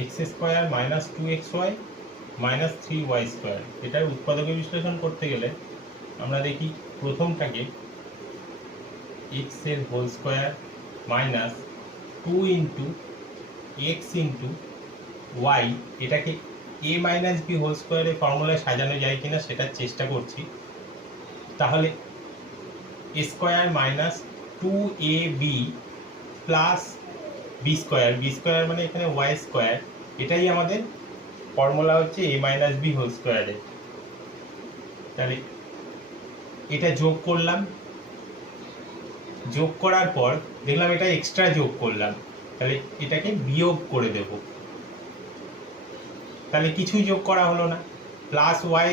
X square minus 2xy minus 3y square. এটার উৎপাদকে বিশ্লেষণ করতে গেলে আমরা দেখি প্রথমটাকে এক্স এর whole square minus 2 into x into y, এটাকে এ মাইনাস বি হোল স্কোয়ারের ফর্মুলায় সাজানো যায় কিনা সেটার চেষ্টা করছি। তাহলে A square minus 2ab plus B square মানে এখানে ওয়াই স্কোয়ার, এটাই আমাদের ফর্মুলা হচ্ছে এ মাইনাস বি হোল স্কোয়ারের। তাহলে এটা যোগ করলাম, যোগ করার পর দেখলাম এটা এক্সট্রা যোগ করলাম, তাহলে এটাকে বিয়োগ করে দেব। তাহলে কিছুই যোগ করা হলো না, প্লাস ওয়াই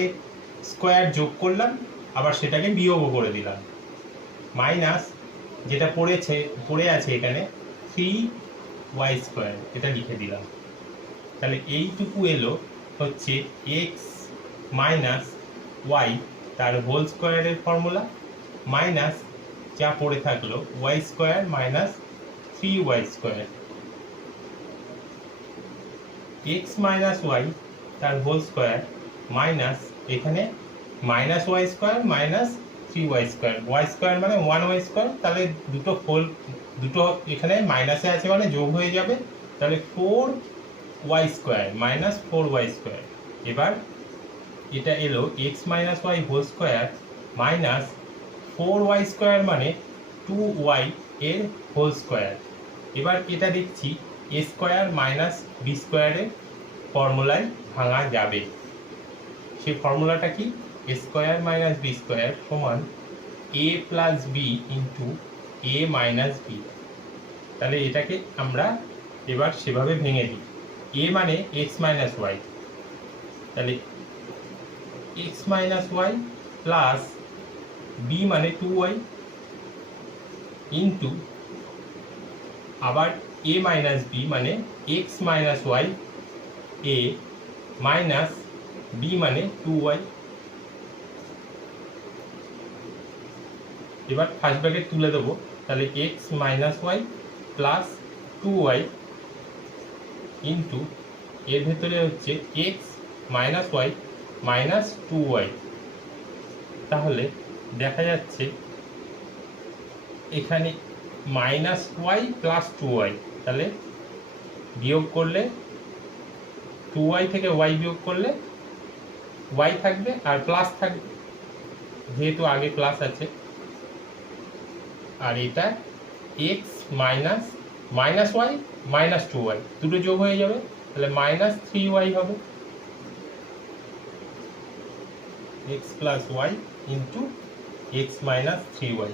স্কোয়ার যোগ করলাম, আবার সেটাকে বিয়োগও করে দিলাম, মাইনাস যেটা পড়ে আছে এখানে 3y স্কোয়ার, এটা লিখে দিলাম। তাহলে এইটুকু এলো হচ্ছে এক্স মাইনাস ওয়াই তার হোল স্কোয়ারের ফর্মুলা, মাইনাস যা পড়ে থাকলো y square minus 3y square. X minus y তার হোল স্কোয়ার মাইনাস এখানে minus y square minus 3y square, y square মানে 1y স্কোয়ার, তাহলে দুটো এখানে মাইনাসে আছে মানে যোগ হয়ে যাবে, তাহলে 4y square minus 4y square. এবার এটা এলো x minus y whole square minus 4y square মানে 2y এর হোল স্কোয়ার। এবার এটা দেখছি এ স্কোয়ার মাইনাস বি স্কোয়ারের ফর্মুলায় ভাঙা যাবে। সেই ফর্মুলাটা কি? A square minus b square সমান a plus b into a minus b. তাহলে এটাকে আমরা এবার সেভাবে ভেঙে দিই। এ মানে এক্স মাইনাস ওয়াই, তাহলে x minus y plus b মানে 2y ইন্টু আবার এ মাইনাস বি মানে x minus y a minus b মানে 2y। এবার ফার্স্ট ব্র্যাকেট তুলে দেবো, তাহলে x minus y plus 2y into এর ভেতরে হচ্ছে x minus y minus 2y। তাহলে দেখা যাচ্ছে এখানে মাইনাস ওয়াই প্লাস 2y, তাহলে বিয়োগ করলে 2y থেকে y বিয়োগ করলে y থাকবে আর প্লাস থাকবে, যেহেতু আগে প্লাস আছে। আর এটা x minus minus y minus 2y দুটো যোগ হয়ে যাবে, তাহলে মাইনাস 3y হবে, x plus y into x minus 3y।